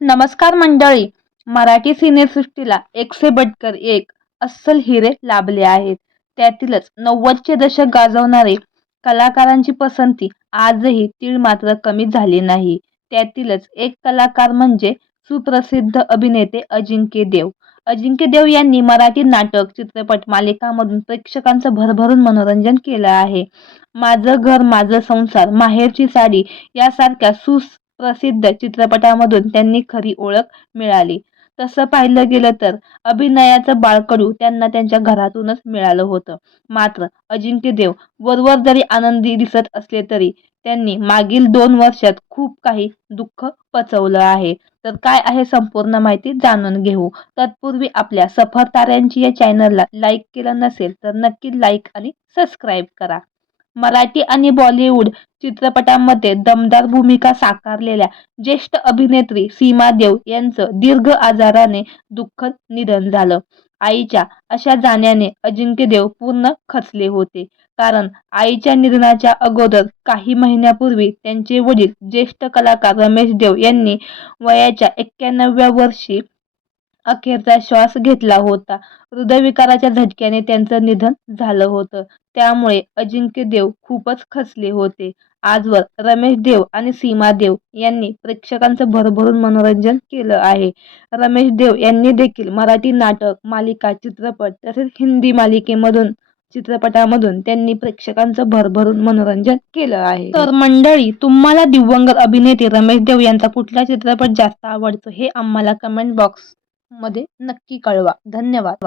नमस्कार मंडळी. मराठी सिनेसृष्टीला एक से बटकर एक अस्सल हिरे लाभले आहेत. त्यातीलच 90चे दशक गाजवणारे कलाकारांची पसंती आजही तीळ मात्र कमी झाली नाही. त्यातीलच एक कलाकार म्हणजे सुप्रसिद्ध अभिनेते अजिंक्य देव. अजिंक्य देव यांनी मराठी नाटक, चित्रपट, मालिकांमधून प्रेक्षकांचं भरभरून मनोरंजन केलं आहे. माझं घर माझं संसार, माहेरची साडी यासारख्या प्रसिद्ध चित्रपटांमधून त्यांनी खरी ओळख मिळाली. तसं पाहिलं गेलं तर अभिनयाचं बाळकडू त्यांना त्यांच्या घरातूनच मिळालं होतं. मात्र अजिंक्य देव वरवर जरी आनंदी दिसत असले तरी त्यांनी मागील 2 वर्षात खूप काही दुःख पचवलं आहे. तर काय आहे संपूर्ण माहिती जाणून घेऊ. तत्पूर्वी आपल्या सफर ताऱ्यांची या चॅनलला लाईक केलं नसेल तर नक्की लाईक आणि सबस्क्राईब करा. मराठी आणि बॉलिवूड चित्रपटांमध्ये दमदार भूमिका साकारलेल्या ज्येष्ठ अभिनेत्री सीमा देव यांचं दीर्घ आजाराने दुःखद निधन झालं. आईच्या अशा जाण्याने अजिंक्य देव पूर्ण खचले होते. कारण आईच्या निधनाच्या अगोदर काही महिन्यापूर्वी त्यांचे वडील ज्येष्ठ कलाकार रमेश देव यांनी वयाच्या 91व्या वर्षी अखेरचा श्वास घेतला होता. हृदयविकाराच्या झटक्याने त्यांचं निधन झालं होतं. त्यामुळे अजिंक्य देव खूपच खचले होते. आजवर रमेश देव आणि सीमा देव यांनी प्रेक्षकांचं भरभरून मनोरंजन केलं आहे. रमेश देव यांनी देखील मराठी नाटक, मालिका, चित्रपट तसेच हिंदी मालिकेमधून चित्रपटामधून त्यांनी प्रेक्षकांचं भरभरून मनोरंजन केलं आहे. तर मंडळी, तुम्हाला दिवंगत अभिनेते रमेश देव यांचा कुठला चित्रपट जास्त आवडतो हे आम्हाला कमेंट बॉक्स मध्ये नक्की कळवा. धन्यवाद.